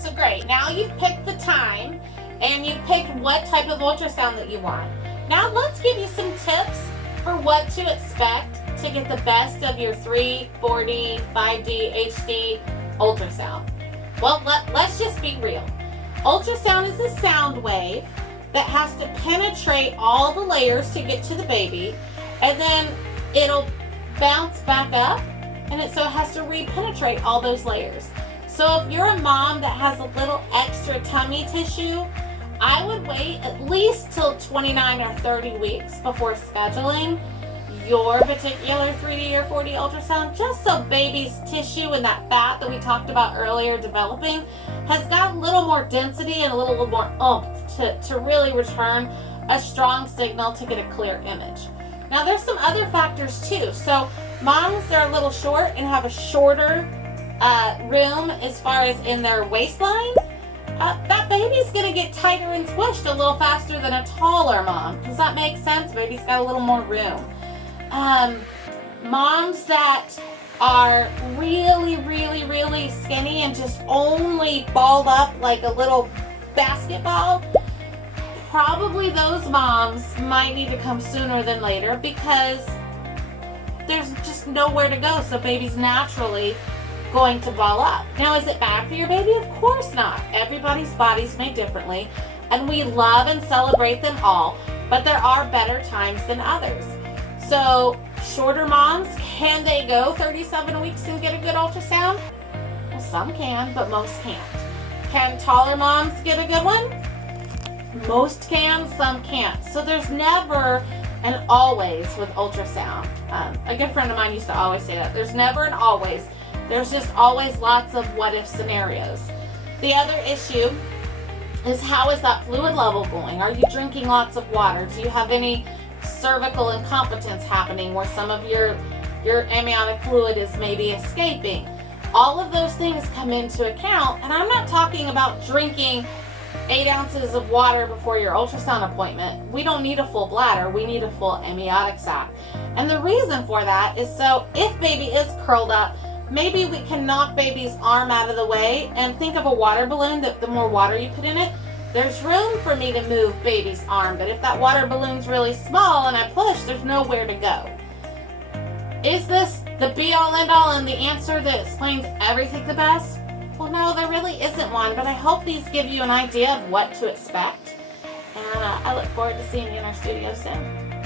so great. Now you've picked the time and you've picked what type of ultrasound that you want. Now let's give you some tips for what to expect to get the best of your 3, 4D, 5D, HD ultrasound. Well, let's just be real. Ultrasound is a sound wave that has to penetrate all the layers to get to the baby, and then it'll bounce back up, and it has to re-penetrate all those layers. So if you're a mom that has a little extra tummy tissue, I would wait at least till 29 or 30 weeks before scheduling your particular 3D or 4D ultrasound, just so baby's tissue and that fat that we talked about earlier developing has got a little more density and a little more oomph to really return a strong signal to get a clear image. Now there's some other factors too. So moms that are a little short and have a shorter room as far as in their waistline, that baby's going to get tighter and squished a little faster than a taller mom. Does that make sense? Baby's got a little more room. Moms that are really, really, really skinny and just only balled up like a little basketball, probably those moms might need to come sooner than later because there's just nowhere to go. So baby's naturally going to ball up. Now, is it bad for your baby? Of course not. Everybody's body's made differently, and we love and celebrate them all, but there are better times than others. So shorter moms, can they go 37 weeks and get a good ultrasound? Well, some can, but most can't. Can taller moms get a good one? Most can, some can't. So there's never an always with ultrasound. A good friend of mine used to always say that. There's never an always. There's just always lots of what if scenarios. The other issue is, how is that fluid level going? Are you drinking lots of water? Do you have any cervical incompetence happening where some of your amniotic fluid is maybe escaping? All of those things come into account, and I'm not talking about drinking 8 ounces of water before your ultrasound appointment. We don't need a full bladder, we need a full amniotic sac. And the reason for that is so if baby is curled up, maybe we can knock baby's arm out of the way and think of a water balloon that the more water you put in it, there's room for me to move baby's arm. But if that water balloon's really small and I push, there's nowhere to go. Is this the be-all end-all and the answer that explains everything the best? Well, no, there really isn't one, but I hope these give you an idea of what to expect. And I look forward to seeing you in our studio soon.